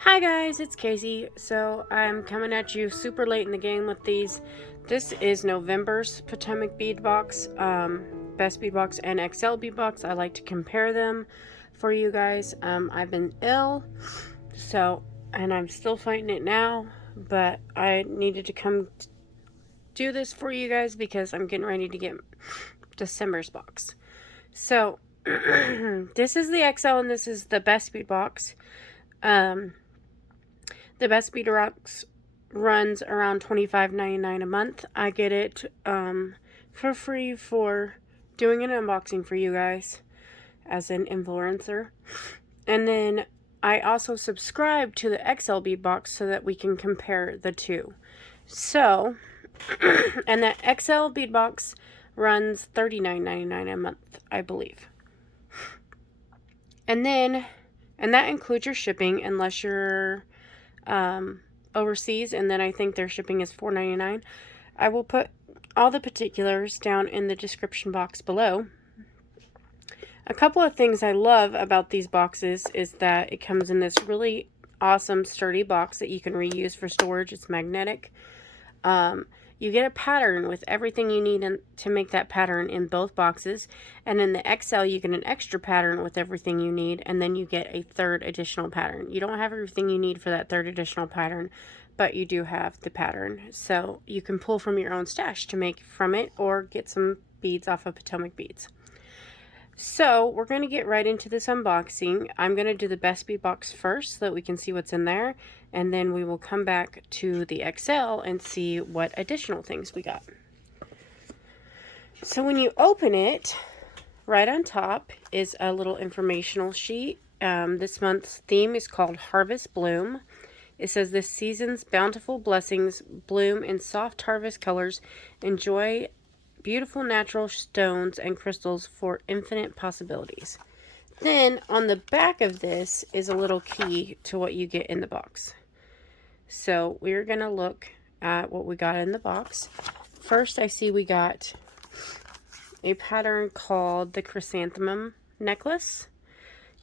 Hi guys, it's Casey. So I'm coming at you super late in the game with these. This is November's Potomac bead box, best bead box and XL bead box. I like to compare them for you guys. I've been ill, and I'm still fighting it now, but I needed to come do this for you guys because I'm getting ready to get December's box. So this is the XL and this is the best bead box. The best bead box runs around $25.99 a month. I get it for free for doing an unboxing for you guys as an influencer. And then I also subscribe to the XL bead box so that we can compare the two. So, and that XL bead box runs $39.99 a month, I believe. And that includes your shipping unless you're overseas, and then I think their shipping is $4.99. I will put all the particulars down in the description box below. A couple of things I love about these boxes is that it comes in this really awesome sturdy box that you can reuse for storage. It's magnetic. You get a pattern with everything you need to make that pattern in both boxes. And in the XL, you get an extra pattern with everything you need, and then you get a third additional pattern. You don't have everything you need for that third additional pattern, but you do have the pattern. So you can pull from your own stash to make from it or get some beads off of Potomac Beads. So we're going to get right into this unboxing. I'm going to do the best bead box first so that we can see what's in there. And then we will come back to the XL and see what additional things we got. So when you open it, right on top is a little informational sheet. This month's theme is called Harvest Bloom. It says this season's bountiful blessings bloom in soft harvest colors. Enjoy beautiful natural stones and crystals for infinite possibilities. Then on the back of this is a little key to what you get in the box. So we're going to look at what we got in the box. First, I see we got a pattern called the Chrysanthemum Necklace.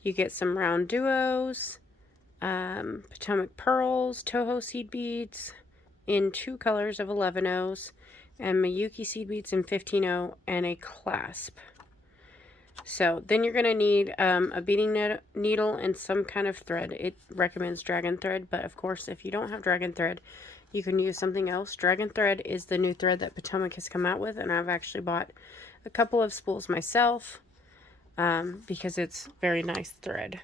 You get some round duos, Potomac pearls, Toho seed beads in 2 colors of 11-0s, and Miyuki seed beads in 15-0, and a clasp. So then you're going to need a beading needle and some kind of thread. It recommends dragon thread, but of course if you don't have dragon thread, you can use something else. Dragon thread is the new thread that Potomac has come out with, and I've actually bought a couple of spools myself because it's very nice thread.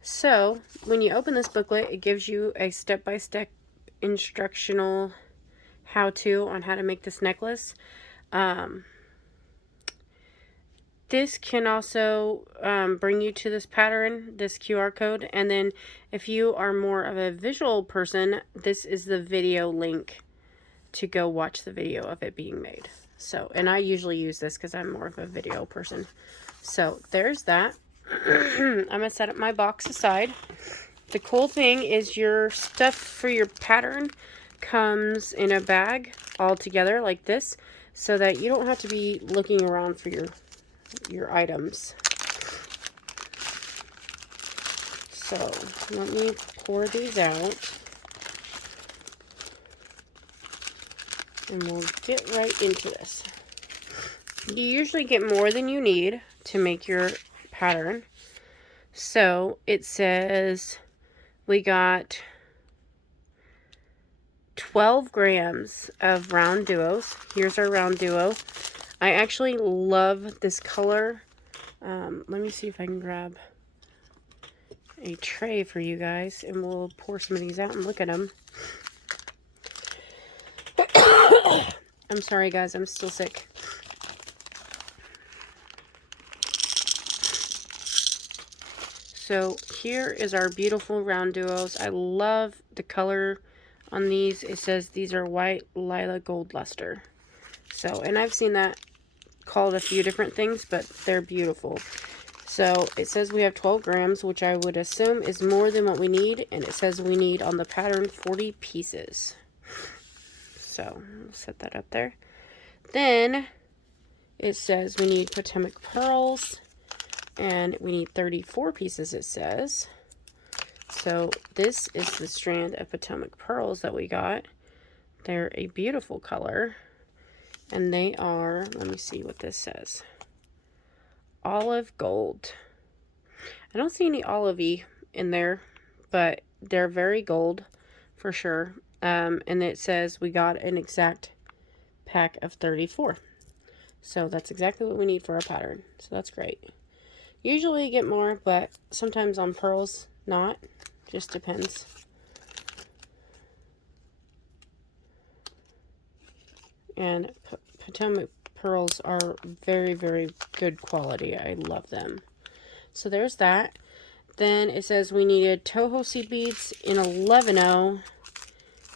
So when you open this booklet, it gives you a step-by-step instructional how-to on how to make this necklace. This can also bring you to this pattern, this QR code, and then if you are more of a visual person, this is the video link to go watch the video of it being made. So, and I usually use this because I'm more of a video person. So there's that. I'm going to set up my box aside. The cool thing is your stuff for your pattern comes in a bag all together like this, so that you don't have to be looking around for your items. So let me pour these out, and we'll get right into this. You usually get more than you need to make your pattern. So it says we got 12 grams of round duos. Here's our round duo. I actually love this color. Let me see if I can grab a tray for you guys, and we'll pour some of these out and look at them. I'm sorry guys, I'm still sick. So here is our beautiful round duos. I love the color on these. It says these are white lilac gold luster. So, and I've seen that called a few different things, but they're beautiful. So it says we have 12 grams, which I would assume is more than what we need, and it says we need on the pattern 40 pieces. So we'll set that up there. Then it says we need Potomac pearls, and we need 34 pieces, it says. So this is the strand of Potomac pearls that we got. They're a beautiful color. And they are, let me see what this says. Olive gold. I don't see any olivey in there, but they're very gold for sure. And it says we got an exact pack of 34. So that's exactly what we need for our pattern. So that's great. Usually you get more, but sometimes on pearls, not. Just depends. And Potomac pearls are very, very good quality. I love them. So there's that. Then it says we needed Toho seed beads in 11-0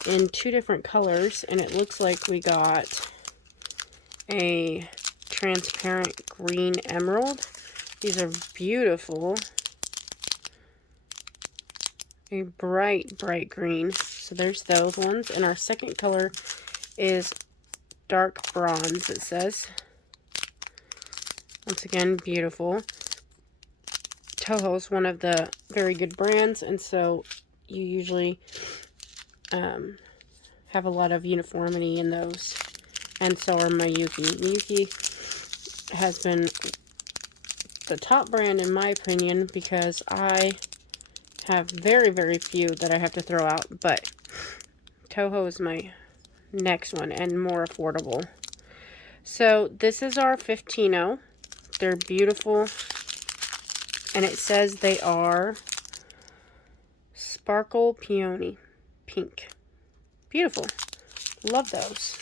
in 2 different colors. And it looks like we got a transparent green emerald. These are beautiful. A bright, bright green. So there's those ones. And our second color is dark bronze, it says. Once again, beautiful. Toho's one of the very good brands, and so you usually have a lot of uniformity in those. And so are Miyuki. Miyuki has been the top brand in my opinion because I have very, very few that I have to throw out, but Toho is my next one and more affordable. So this is our 15-0. They're beautiful. And it says they are Sparkle Peony Pink. Beautiful. Love those.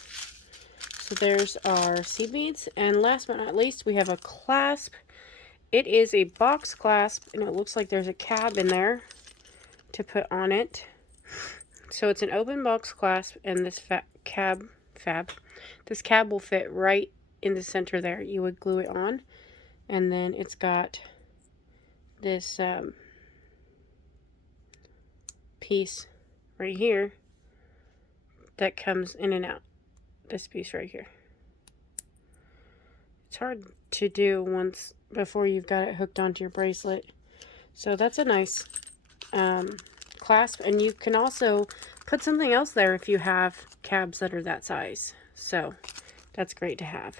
So there's our seed beads. And last but not least, we have a clasp. It is a box clasp, and it looks like there's a cab in there to put on it. So it's an open box clasp, and this cab will fit right in the center there. You would glue it on, and then it's got this piece right here that comes in and out. This piece right here. It's hard to do once before you've got it hooked onto your bracelet. So that's a nice clasp, and you can also put something else there if you have cabs that are that size. So that's great to have.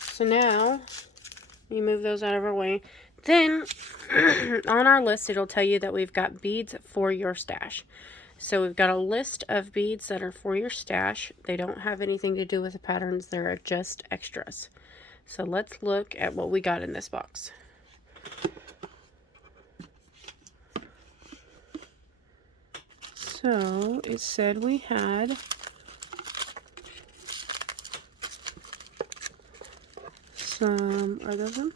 So now we move those out of our way. Then on our list, it'll tell you that we've got beads for your stash. So we've got a list of beads that are for your stash. They don't have anything to do with the patterns. They're just extras. So let's look at what we got in this box. So it said we had some, are those them?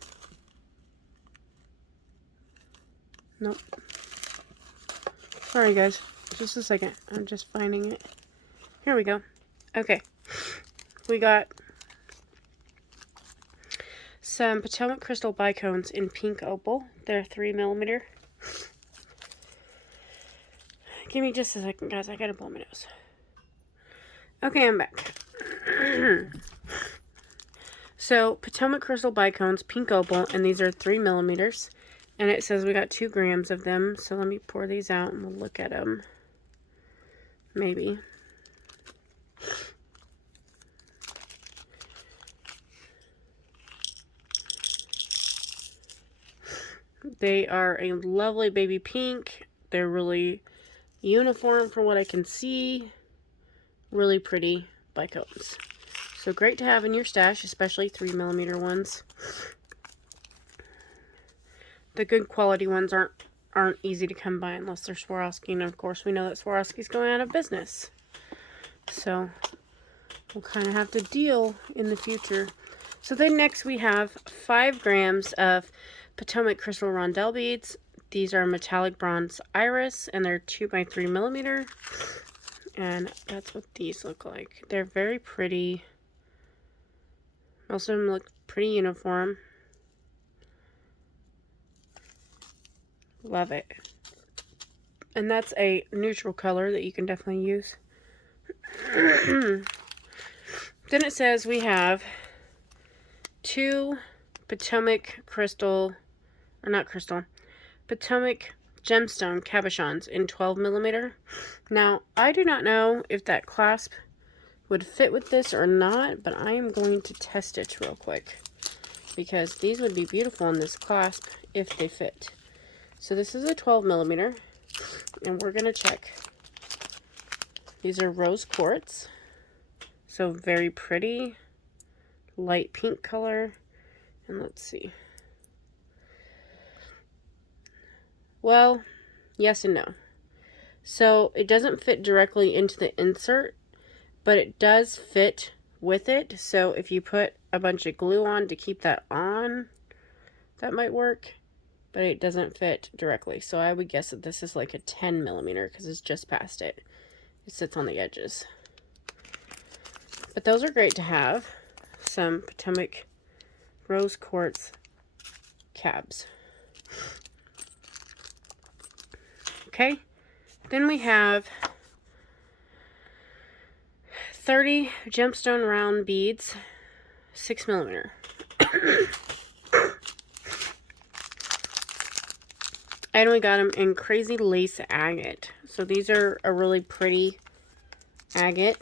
Nope. Sorry guys, just a second. I'm just finding it. Here we go. Okay. We got some Potomac crystal bicones in pink opal. They're 3mm. Give me just a second, guys. I gotta blow my nose. Okay, I'm back. So, Potomac crystal bicones, pink opal, and these are 3mm. And it says we got 2 grams of them. So let me pour these out and we'll look at them. Maybe. They are a lovely baby pink. They're really uniform from what I can see. Really pretty bicones. So great to have in your stash, especially 3mm ones. The good quality ones aren't easy to come by unless they're Swarovski, and of course we know that Swarovski's going out of business. So we'll kind of have to deal in the future. So then next we have 5 grams of Potomac crystal Rondelle beads. These are metallic bronze iris, and they're 2x3mm. And that's what these look like. They're very pretty. Most of them look pretty uniform. Love it. And that's a neutral color that you can definitely use. Then it says we have 2 Potomac crystal, or not crystal, Potomac Gemstone cabochons in 12 millimeter. Now, I do not know if that clasp would fit with this or not, but I am going to test it real quick, because these would be beautiful in this clasp if they fit. So this is a 12 millimeter, and we're going to check. These are rose quartz, so very pretty, light pink color. And let's see. Well, yes and no. So it doesn't fit directly into the insert, but it does fit with it. So if you put a bunch of glue on to keep that on, that might work, but it doesn't fit directly. So I would guess that this is like a 10 millimeter because it's just past it. It sits on the edges. But those are great to have. Some Potomac rose quartz cabs. Okay, then we have 30 gemstone round beads, 6 millimeter. And we got them in crazy lace agate. So these are a really pretty agate.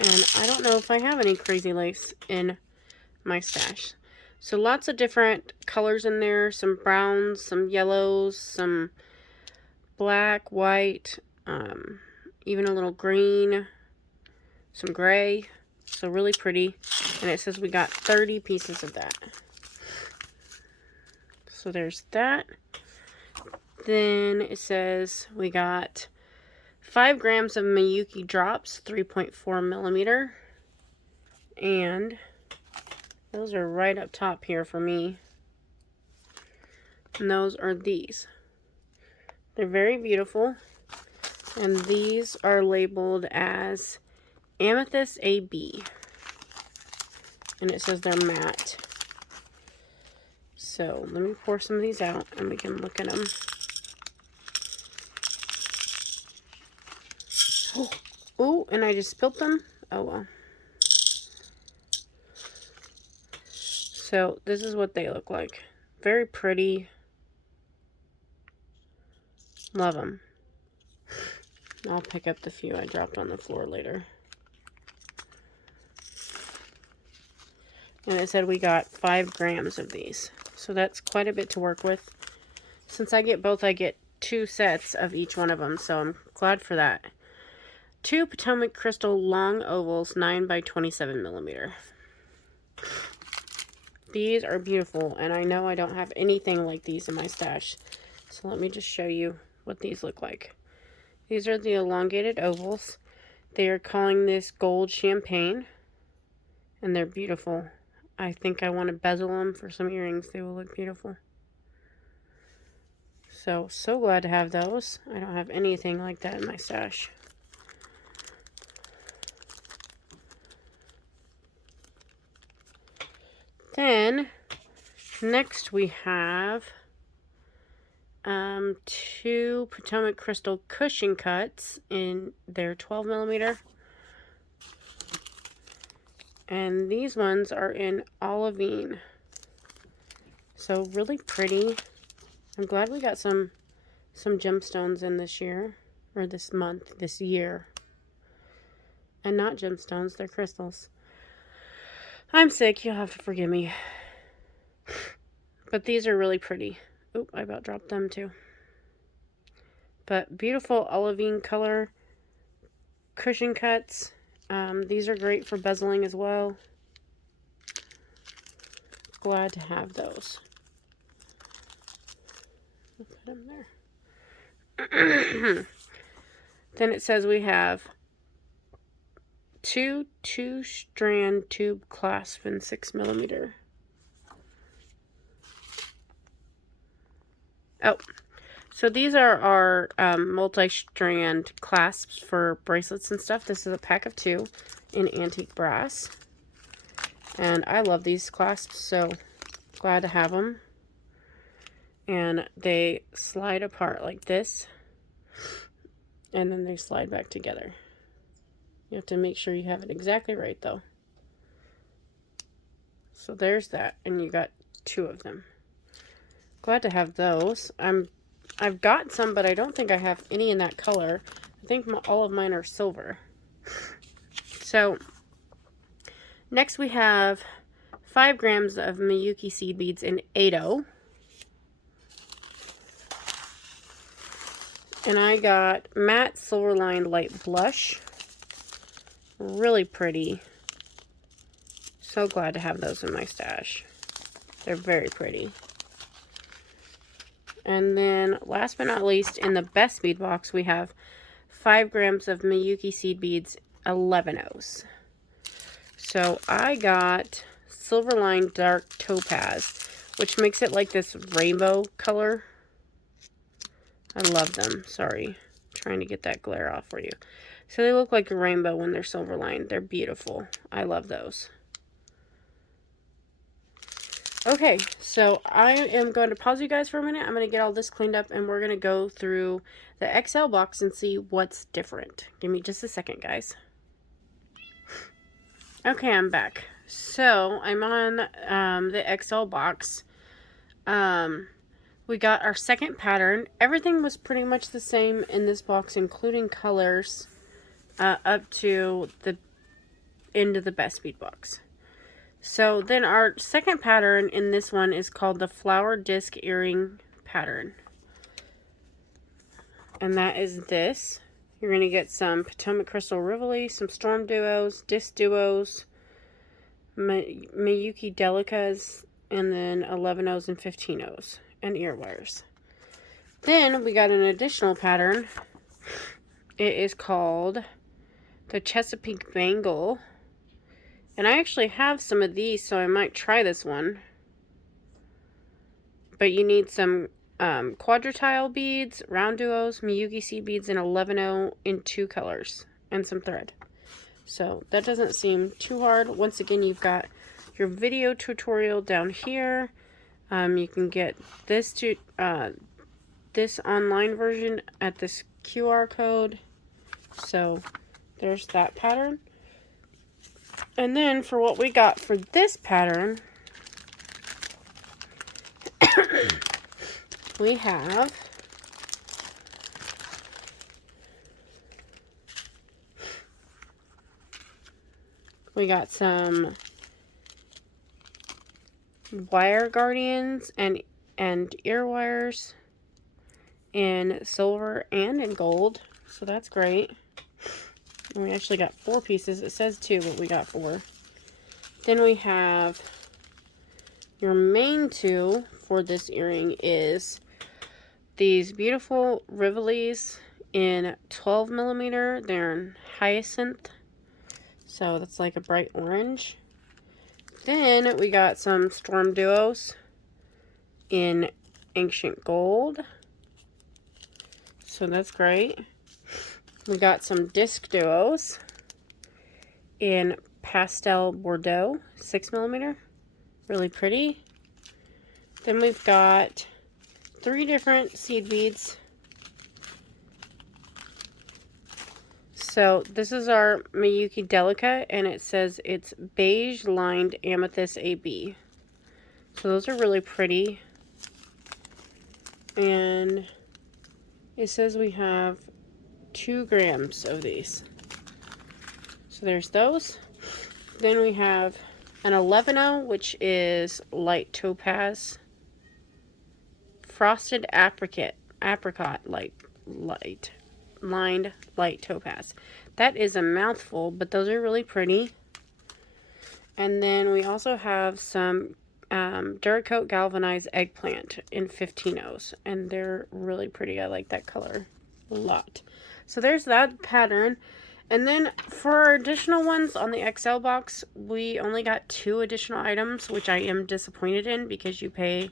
And I don't know if I have any crazy lace in my stash. So lots of different colors in there. Some browns, some yellows, some black, white, even a little green, some gray. So really pretty. And it says we got 30 pieces of that. So there's that. Then it says we got 5 grams of Miyuki drops, 3.4 millimeter. And those are right up top here for me. And those are these. They're very beautiful. And these are labeled as Amethyst AB. And it says they're matte. So let me pour some of these out and we can look at them. Oh, and I just spilled them. Oh well. So this is what they look like. Very pretty. Love them. I'll pick up the few I dropped on the floor later. And it said we got 5 grams of these. So that's quite a bit to work with. Since I get both, I get 2 sets of each one of them. So I'm glad for that. 2 Potomac Crystal long ovals, 9 by 27 millimeter. These are beautiful, and I know I don't have anything like these in my stash. So let me just show you what these look like. These are the elongated ovals. They are calling this gold champagne, and they're beautiful. I think I want to bezel them for some earrings. They will look beautiful. So glad to have those. I don't have anything like that in my stash. Then, next we have 2 Potomac Crystal cushion cuts in their 12 millimeter. And these ones are in olivine. So really pretty. I'm glad we got some gemstones in this year. Or this month, this year. And not gemstones, they're crystals. I'm sick, you'll have to forgive me. But these are really pretty. Oop, I about dropped them too. But beautiful olivine color cushion cuts. These are great for bezeling as well. Glad to have those. I'll put them there. Then it says we have 2 2-strand tube clasp in 6 millimeter. Oh, so these are our multi-strand clasps for bracelets and stuff. This is a pack of 2 in antique brass. And I love these clasps, so glad to have them. And they slide apart like this. And then they slide back together. You have to make sure you have it exactly right, though. So there's that, and you got 2 of them. Glad to have those. I've got some, but I don't think I have any in that color. I think all of mine are silver. So next we have 5 grams of Miyuki seed beads in 8-0. And I got matte silver lined light blush. Really pretty. So glad to have those in my stash. They're very pretty. And then last but not least, in the best bead box, we have 5 grams of Miyuki seed beads, 11-0s. So I got silver lined dark topaz, which makes it like this rainbow color. I love them. Sorry. I'm trying to get that glare off for you. So they look like a rainbow when they're silver lined. They're beautiful. I love those. Okay, so I am going to pause you guys for a minute. I'm going to get all this cleaned up and we're going to go through the XL box and see what's different. Give me just a second, guys. Okay, I'm back. So I'm on the XL box. We got our second pattern. Everything was pretty much the same in this box, including colors, up to the end of the best bead box. So then our second pattern in this one is called the flower disc earring pattern. And that is this. You're going to get some Potomac Crystal Rivoli, some Storm Duos, Disc Duos, Miyuki Delicas, and then 11-0s and 15-0s. And ear wires. Then we got an additional pattern. It is called the Chesapeake Bangle. And I actually have some of these, so I might try this one. But you need some quadratile beads, round duos, Miyuki seed beads, and 11-0 in 2 colors. And some thread. So that doesn't seem too hard. Once again, you've got your video tutorial down here. You can get this this online version at this QR code. So there's that pattern. And then for what we got for this pattern, we have got some wire guardians and ear wires in silver and in gold, so that's great. And we actually got 4 pieces. It says 2, but we got 4. Then we have your main 2 for this earring is these beautiful Rivolis in 12mm. They're in hyacinth, so that's like a bright orange. Then we got some Storm Duos in ancient gold. So that's great. We got some Disc Duos in pastel Bordeaux, 6mm. Really pretty. Then we've got 3 different seed beads. So this is our Miyuki Delica, and it says it's beige lined amethyst AB. So those are really pretty. And it says we have 2 grams of these. So there's those. Then we have an 11-0, which is light topaz. Frosted apricot light lined light topaz. That is a mouthful, but those are really pretty. And then we also have some Duracoat Galvanized Eggplant in 15-0s, and they're really pretty. I like that color a lot. So there's that pattern. And then for our additional ones on the XL box, we only got 2 additional items, which I am disappointed in because you pay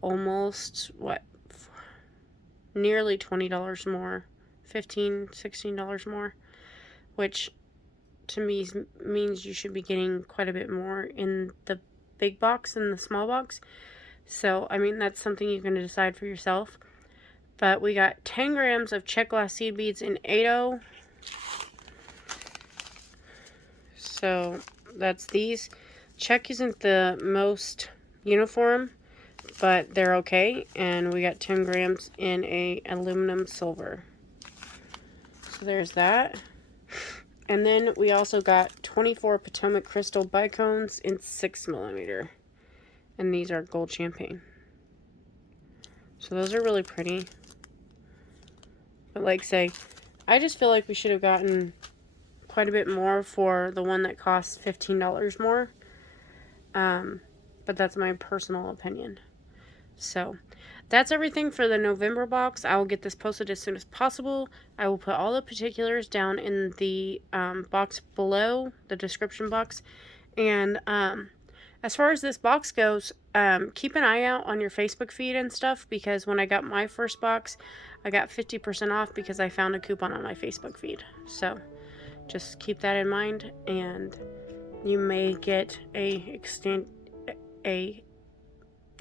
almost, what, nearly $20 more, $15, $16 more, which to me means you should be getting quite a bit more in the big box than the small box. So, I mean, that's something you can decide for yourself. But we got 10 grams of check glass seed beads in 8-0. So that's these. Check isn't the most uniform, but they're okay. And we got 10 grams in a aluminum silver. So there's that. And then we also got 24 Potomac crystal bicones in 6mm. And these are gold champagne. So those are really pretty. But like say, I just feel like we should have gotten quite a bit more for the one that costs $15 more. But that's my personal opinion. So that's everything for the November box. I will get this posted as soon as possible. I will put all the particulars down in the box below, the description box. And as far as this box goes, keep an eye out on your Facebook feed and stuff, because when I got my first box, I got 50% off because I found a coupon on my Facebook feed. So just keep that in mind, and you may get a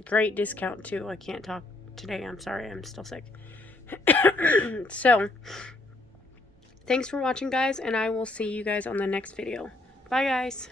great discount too. I can't talk today. I'm sorry. I'm still sick. So, thanks for watching, guys, and I will see you guys on the next video. Bye, guys.